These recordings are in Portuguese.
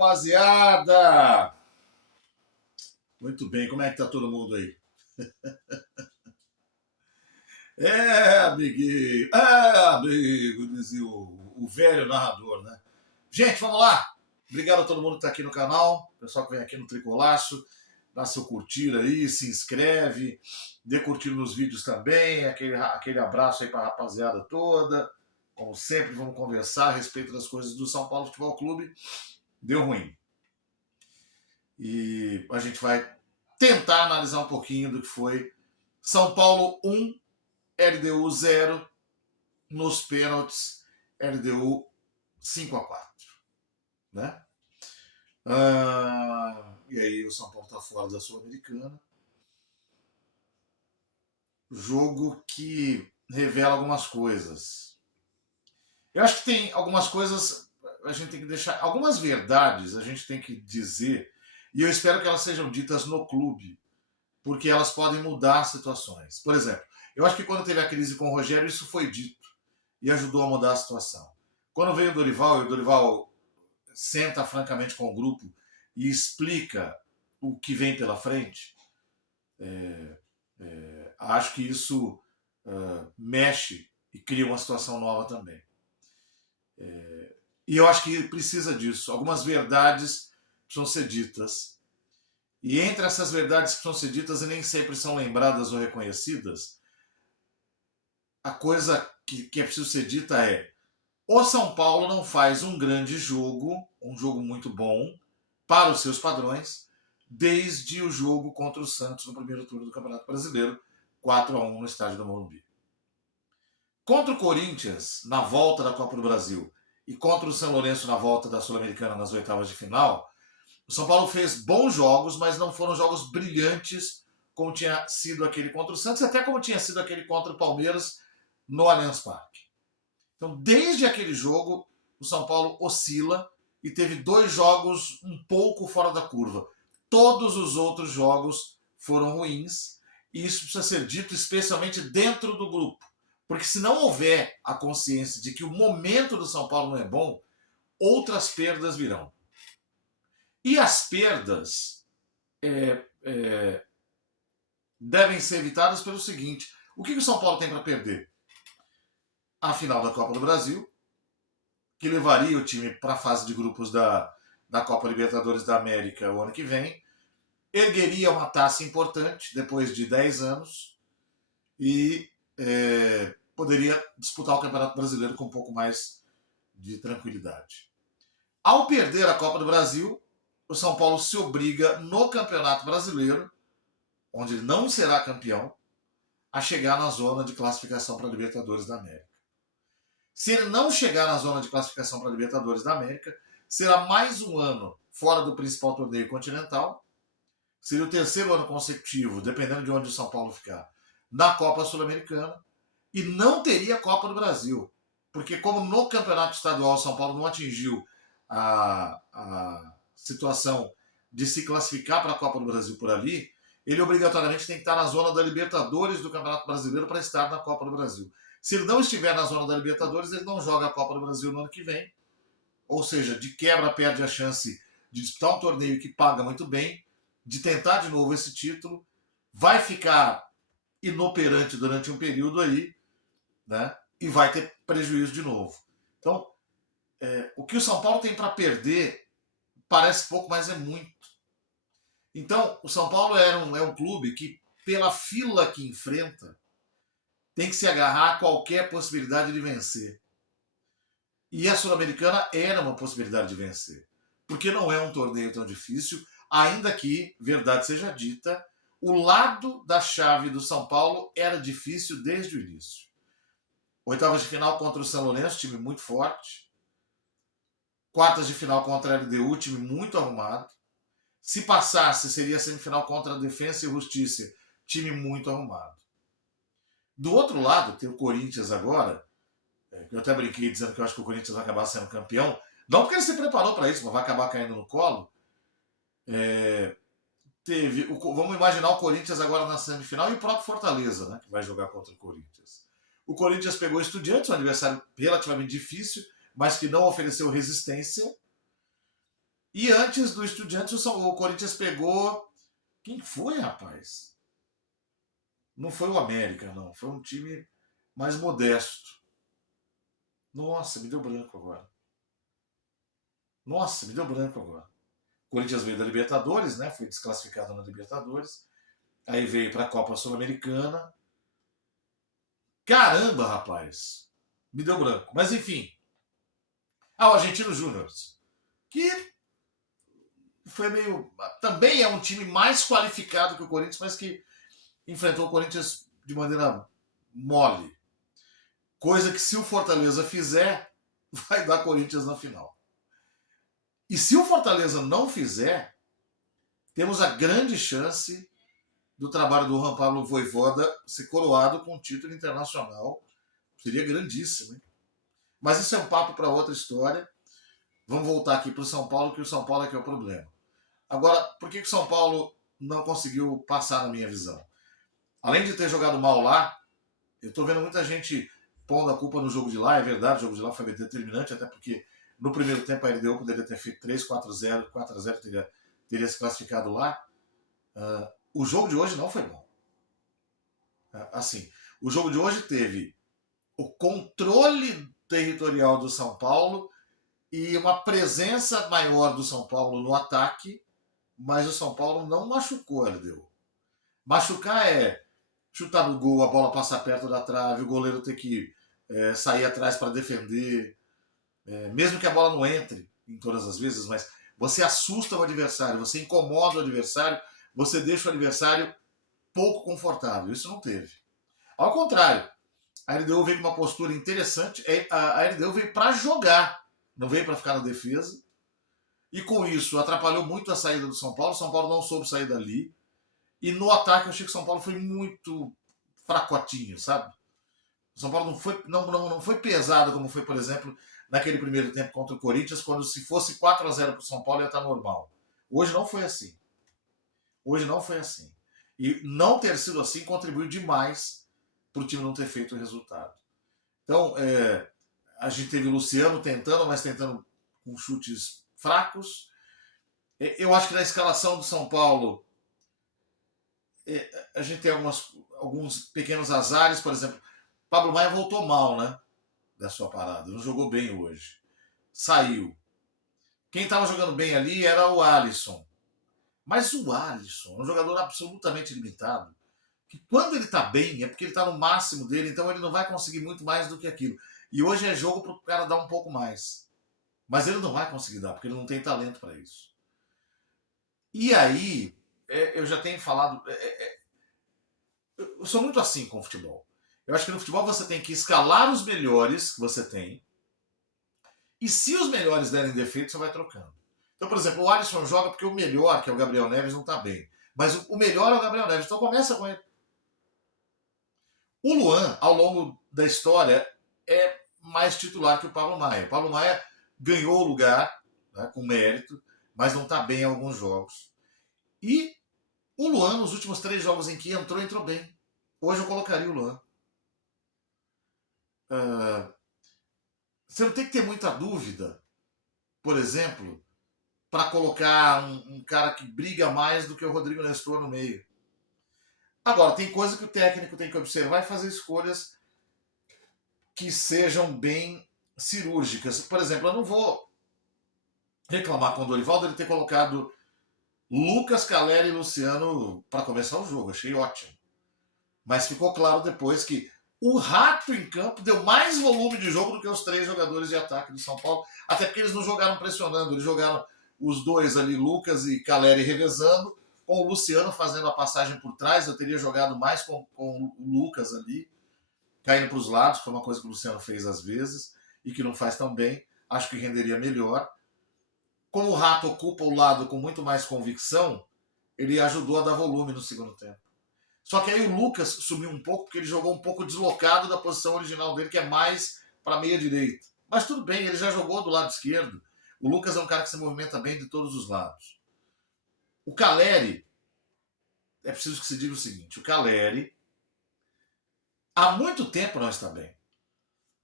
rapaziada! Muito bem, como é que tá todo mundo aí? Amiguinho, amigo, dizia o velho narrador, né? Gente, vamos lá! Obrigado a todo mundo que tá aqui no canal, pessoal que vem aqui no Tricolaço, dá seu curtir aí, se inscreve, dê curtir nos vídeos também, aquele abraço aí pra rapaziada toda. Como sempre, vamos conversar a respeito das coisas do São Paulo Futebol Clube. Deu ruim. E a gente vai tentar analisar um pouquinho do que foi São Paulo 1, LDU 0, nos pênaltis, LDU 5-4. Né? E aí o São Paulo está fora da Sul-Americana. Jogo que revela algumas coisas. Eu acho que tem algumas coisas, a gente tem que deixar, algumas verdades a gente tem que dizer, e eu espero que elas sejam ditas no clube, porque elas podem mudar situações. Por exemplo, eu acho que quando teve a crise com o Rogério, isso foi dito e ajudou a mudar a situação. Quando veio o Dorival, e o Dorival senta francamente com o grupo e explica o que vem pela frente, acho que isso mexe e cria uma situação nova também. E eu acho que precisa disso. Algumas verdades precisam ser ditas. E entre essas verdades que precisam ser ditas e nem sempre são lembradas ou reconhecidas, a coisa que é preciso ser dita é: o São Paulo não faz um grande jogo, um jogo muito bom, para os seus padrões, desde o jogo contra o Santos no primeiro turno do Campeonato Brasileiro, 4-1 no estádio do Morumbi. Contra o Corinthians, na volta da Copa do Brasil, e contra o São Lourenço na volta da Sul-Americana nas oitavas de final, o São Paulo fez bons jogos, mas não foram jogos brilhantes como tinha sido aquele contra o Santos, até como tinha sido aquele contra o Palmeiras no Allianz Parque. Então, desde aquele jogo, o São Paulo oscila e teve 2 jogos um pouco fora da curva. Todos os outros jogos foram ruins, e isso precisa ser dito especialmente dentro do grupo. Porque se não houver a consciência de que o momento do São Paulo não é bom, outras perdas virão. E as perdas devem ser evitadas pelo seguinte: o que o São Paulo tem para perder? A final da Copa do Brasil, que levaria o time para a fase de grupos da Copa Libertadores da América o ano que vem, ergueria uma taça importante depois de 10 anos e poderia disputar o Campeonato Brasileiro com um pouco mais de tranquilidade. Ao perder a Copa do Brasil, o São Paulo se obriga no Campeonato Brasileiro, onde ele não será campeão, a chegar na zona de classificação para a Libertadores da América. Se ele não chegar na zona de classificação para a Libertadores da América, será mais um ano fora do principal torneio continental, seria o 3º ano consecutivo, dependendo de onde o São Paulo ficar, na Copa Sul-Americana, e não teria Copa do Brasil, porque como no Campeonato Estadual o São Paulo não atingiu a situação de se classificar para a Copa do Brasil por ali, ele obrigatoriamente tem que estar na zona da Libertadores do Campeonato Brasileiro para estar na Copa do Brasil. Se ele não estiver na zona da Libertadores, ele não joga a Copa do Brasil no ano que vem. Ou seja, de quebra perde a chance de disputar um torneio que paga muito bem, de tentar de novo esse título, vai ficar inoperante durante um período aí, né? E vai ter prejuízo de novo. Então, o que o São Paulo tem para perder parece pouco, mas é muito. Então, o São Paulo é um clube que, pela fila que enfrenta, tem que se agarrar a qualquer possibilidade de vencer. E a Sul-Americana era uma possibilidade de vencer. Porque não é um torneio tão difícil, ainda que, verdade seja dita, o lado da chave do São Paulo era difícil desde o início. Oitavas de final contra o São Lourenço, time muito forte. Quartas de final contra a LDU, time muito arrumado. Se passasse, seria a semifinal contra a Defensa e Justiça, time muito arrumado. Do outro lado, tem o Corinthians agora, que eu até brinquei dizendo que eu acho que o Corinthians vai acabar sendo campeão, não porque ele se preparou para isso, mas vai acabar caindo no colo. Vamos imaginar o Corinthians agora na semifinal e o próprio Fortaleza, né, que vai jogar contra o Corinthians. O Corinthians pegou o Estudiantes, um adversário relativamente difícil, mas que não ofereceu resistência. E antes do Estudiantes, o Corinthians pegou... Quem foi, rapaz? Não foi o América, não. Foi um time mais modesto. Nossa, me deu branco agora. Nossa, me deu branco agora. O Corinthians veio da Libertadores, né? Foi desclassificado na Libertadores. Aí veio para a Copa Sul-Americana. Caramba, rapaz. Me deu branco. Mas enfim. Ah, o Argentino Júnior. Que foi meio... Também é um time mais qualificado que o Corinthians, mas que enfrentou o Corinthians de maneira mole. Coisa que se o Fortaleza fizer, vai dar Corinthians na final. E se o Fortaleza não fizer, temos a grande chance do trabalho do Juan Pablo Vojvoda ser coroado com um título internacional. Seria grandíssimo, hein? Mas isso é um papo para outra história. Vamos voltar aqui para o São Paulo, que o São Paulo é que é o problema. Agora, por que o São Paulo não conseguiu passar na minha visão? Além de ter jogado mal lá, eu estou vendo muita gente pondo a culpa no jogo de lá. É verdade, o jogo de lá foi determinante, até porque no primeiro tempo a LDU poderia ter feito 3, 4-0, 4-0 teria se classificado lá. O jogo de hoje não foi bom. Assim, o jogo de hoje teve o controle territorial do São Paulo e uma presença maior do São Paulo no ataque, mas o São Paulo não machucou a LDU. Machucar é chutar no gol, a bola passar perto da trave, o goleiro ter que sair atrás para defender, mesmo que a bola não entre em todas as vezes, mas você assusta o adversário, você incomoda o adversário, você deixa o adversário pouco confortável. Isso não teve. Ao contrário, a LDU veio com uma postura interessante, a LDU veio para jogar, não veio para ficar na defesa, e com isso atrapalhou muito a saída do São Paulo. O São Paulo não soube sair dali, e no ataque eu achei que o São Paulo foi muito fracotinho, sabe? O São Paulo não foi pesado como foi, por exemplo, naquele primeiro tempo contra o Corinthians, quando se fosse 4-0 para o São Paulo ia estar normal. Hoje não foi assim. Hoje não foi assim. E não ter sido assim contribuiu demais para o time não ter feito o resultado. Então, a gente teve o Luciano tentando, mas tentando com chutes fracos. Eu acho que na escalação do São Paulo a gente tem alguns pequenos azares. Por exemplo, Pablo Maia voltou mal, né? Da sua parada. Não jogou bem hoje. Saiu. Quem estava jogando bem ali era o Alisson. Mas o Alisson é um jogador absolutamente limitado. Que quando ele está bem, é porque ele está no máximo dele, então ele não vai conseguir muito mais do que aquilo. E hoje é jogo para o cara dar um pouco mais. Mas ele não vai conseguir dar, porque ele não tem talento para isso. E aí, eu já tenho falado. Eu sou muito assim com o futebol. Eu acho que no futebol você tem que escalar os melhores que você tem. E se os melhores derem defeito, você vai trocando. Então, por exemplo, o Alisson joga porque o melhor, que é o Gabriel Neves, não está bem. Mas o melhor é o Gabriel Neves, então começa com ele. O Luan, ao longo da história, é mais titular que o Pablo Maia. O Pablo Maia ganhou o lugar, né, com mérito, mas não está bem em alguns jogos. E o Luan, nos últimos 3 jogos em que entrou bem. Hoje eu colocaria o Luan. Você não tem que ter muita dúvida, por exemplo, para colocar um cara que briga mais do que o Rodrigo Nestor no meio. Agora, tem coisa que o técnico tem que observar e fazer escolhas que sejam bem cirúrgicas. Por exemplo, eu não vou reclamar com o Dorival dele ter colocado Lucas, Calera e Luciano para começar o jogo. Achei ótimo. Mas ficou claro depois que o Rato em campo deu mais volume de jogo do que os 3 jogadores de ataque do São Paulo, até porque eles não jogaram pressionando, eles jogaram os 2 ali, Lucas e Calera, revezando, com o Luciano fazendo a passagem por trás. Eu teria jogado mais com o Lucas ali, caindo para os lados, que foi uma coisa que o Luciano fez às vezes, e que não faz tão bem. Acho que renderia melhor. Como o Rato ocupa o lado com muito mais convicção, ele ajudou a dar volume no segundo tempo. Só que aí o Lucas sumiu um pouco, porque ele jogou um pouco deslocado da posição original dele, que é mais para meia direita. Mas tudo bem, ele já jogou do lado esquerdo. O Lucas é um cara que se movimenta bem de todos os lados. O Calleri, é preciso que se diga o seguinte, o Calleri há muito tempo não está bem.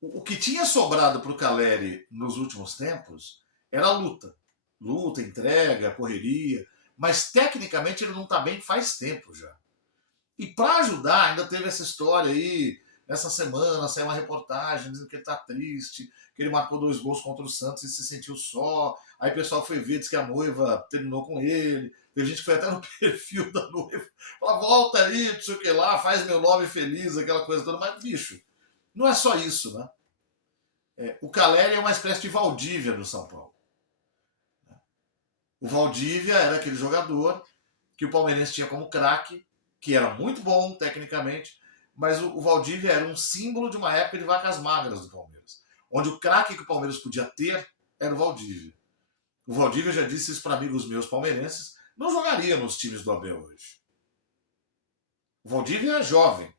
O que tinha sobrado para o Calleri nos últimos tempos era a luta. luta, entrega, correria, mas tecnicamente ele não está bem faz tempo já. E para ajudar, ainda teve essa história aí, essa semana saiu uma reportagem dizendo que ele está triste, que ele marcou 2 gols contra o Santos e se sentiu só. Aí o pessoal foi ver, disse que a noiva terminou com ele. Teve gente que foi até no perfil da noiva, falou, volta aí, não sei o que lá, faz meu nome feliz, aquela coisa toda. Mas, bicho, não é só isso, né? O Caleri é uma espécie de Valdívia do São Paulo. O Valdívia era aquele jogador que o palmeirense tinha como craque, que era muito bom tecnicamente, mas o Valdívia era um símbolo de uma época de vacas magras do Palmeiras, onde o craque que o Palmeiras podia ter era o Valdívia. O Valdívia, já disse isso para amigos meus palmeirenses, não jogaria nos times do Abel hoje. O Valdívia é jovem.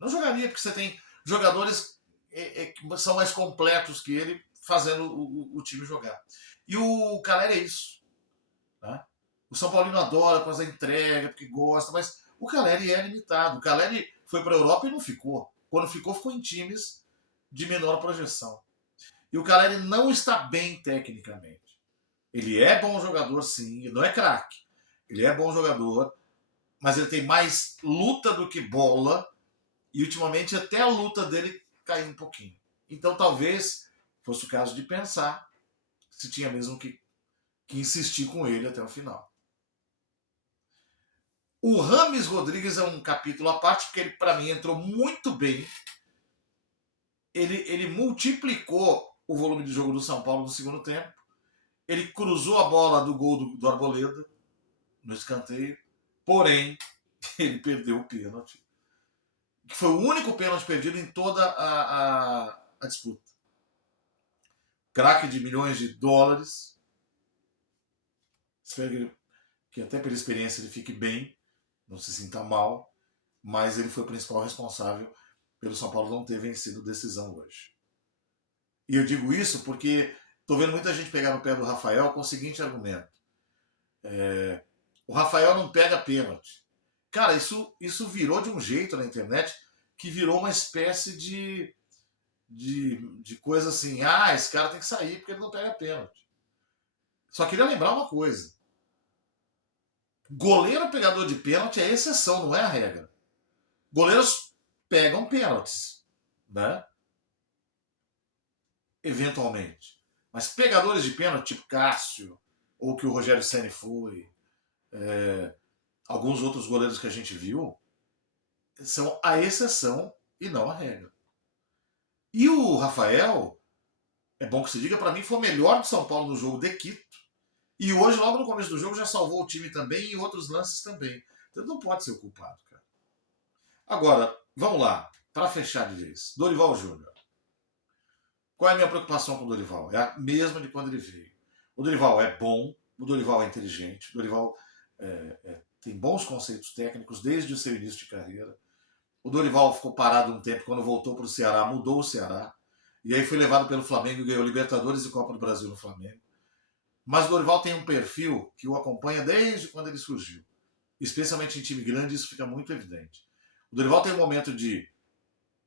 Não jogaria, porque você tem jogadores que são mais completos que ele, fazendo o time jogar. E o Caleri é isso. Né? O São Paulino adora fazer entrega, porque gosta, mas o Caleri é limitado. O Caleri foi para a Europa e não ficou. Quando ficou, ficou em times de menor projeção. E o Caleri não está bem tecnicamente. Ele é bom jogador, sim. Ele não é craque. Ele é bom jogador, mas ele tem mais luta do que bola. E ultimamente até a luta dele caiu um pouquinho. Então talvez fosse o caso de pensar se tinha mesmo que insistir com ele até o final. O Rames Rodrigues é um capítulo à parte, porque ele, para mim, entrou muito bem. Ele multiplicou o volume de jogo do São Paulo no segundo tempo. Ele cruzou a bola do gol do Arboleda no escanteio. Porém, ele perdeu o pênalti. Que foi o único pênalti perdido em toda a disputa. Craque de milhões de dólares. Espero que até pela experiência ele fique bem, não se sinta mal, mas ele foi o principal responsável pelo São Paulo não ter vencido decisão hoje. E eu digo isso porque estou vendo muita gente pegar no pé do Rafael com o seguinte argumento. O Rafael não pega pênalti. Cara, isso virou de um jeito na internet que virou uma espécie de coisa assim, esse cara tem que sair porque ele não pega pênalti. Só queria lembrar uma coisa. Goleiro pegador de pênalti é exceção, não é a regra. Goleiros pegam pênaltis, né? Eventualmente. Mas pegadores de pênalti, tipo Cássio, ou que o Rogério Ceni foi, alguns outros goleiros que a gente viu, são a exceção e não a regra. E o Rafael, é bom que se diga, para mim foi o melhor do São Paulo no jogo de Quito. E hoje, logo no começo do jogo, já salvou o time também e em outros lances também. Então ele não pode ser o culpado, cara. Agora, vamos lá, para fechar de vez. Dorival Júnior. Qual é a minha preocupação com o Dorival? É a mesma de quando ele veio. O Dorival é bom, o Dorival é inteligente, o Dorival tem bons conceitos técnicos desde o seu início de carreira. O Dorival ficou parado um tempo, quando voltou para o Ceará, mudou o Ceará. E aí foi levado pelo Flamengo e ganhou Libertadores e Copa do Brasil no Flamengo. Mas o Dorival tem um perfil que o acompanha desde quando ele surgiu. Especialmente em time grande, isso fica muito evidente. O Dorival tem um momento de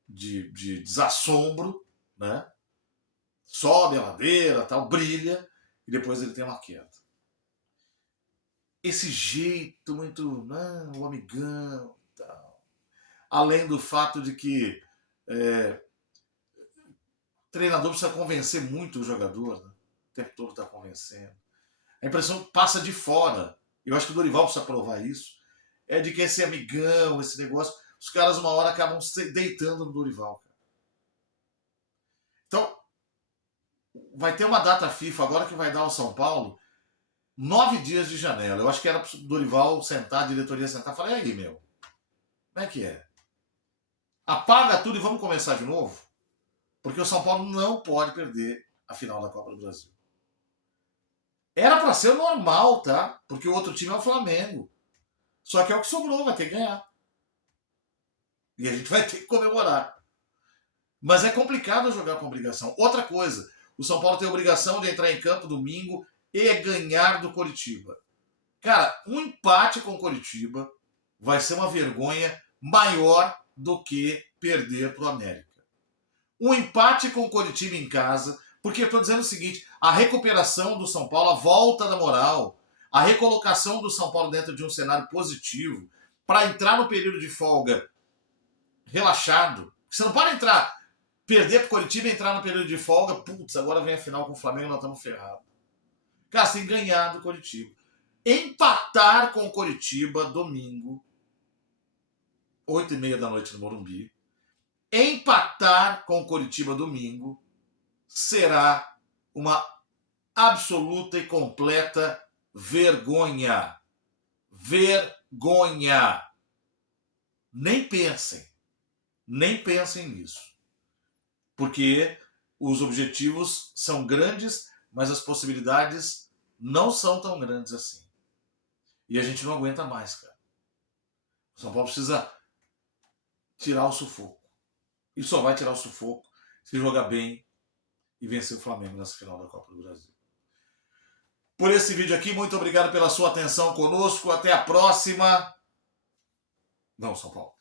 desassombro, né? Sobe a ladeira, tal, brilha, e depois ele tem uma queda. Esse jeito muito, o amigão, tal. Além do fato de que o treinador precisa convencer muito o jogador, né? O tempo todo está convencendo. A impressão passa de fora. Eu acho que o Dorival precisa provar isso. É de que esse amigão, esse negócio, os caras uma hora acabam se deitando no Dorival. Então, vai ter uma data FIFA agora que vai dar ao São Paulo 9 dias de janela. Eu acho que era para o Dorival sentar, a diretoria sentar e falar, e aí, meu? Como é que é? Apaga tudo e vamos começar de novo? Porque o São Paulo não pode perder a final da Copa do Brasil. Era para ser normal, tá? Porque o outro time é o Flamengo. Só que é o que sobrou, vai ter que ganhar. E a gente vai ter que comemorar. Mas é complicado jogar com obrigação. Outra coisa, o São Paulo tem a obrigação de entrar em campo domingo e ganhar do Coritiba. Cara, um empate com o Coritiba vai ser uma vergonha maior do que perder para o América. Um empate com o Coritiba em casa Porque eu estou dizendo o seguinte, a recuperação do São Paulo, a volta da moral, a recolocação do São Paulo dentro de um cenário positivo, para entrar no período de folga relaxado. Você não pode perder para o Coritiba e entrar no período de folga, putz, agora vem a final com o Flamengo, nós estamos ferrados. Cara, você tem que ganhar do Coritiba. Empatar com o Coritiba domingo, 8h30 da noite no Morumbi. Empatar com o Coritiba domingo será uma absoluta e completa vergonha. Vergonha. Nem pensem nisso. Porque os objetivos são grandes, mas as possibilidades não são tão grandes assim. E a gente não aguenta mais, cara. O São Paulo precisa tirar o sufoco. E só vai tirar o sufoco se jogar bem e vencer o Flamengo nessa final da Copa do Brasil. Por esse vídeo aqui, muito obrigado pela sua atenção conosco. Até a próxima. Não, São Paulo.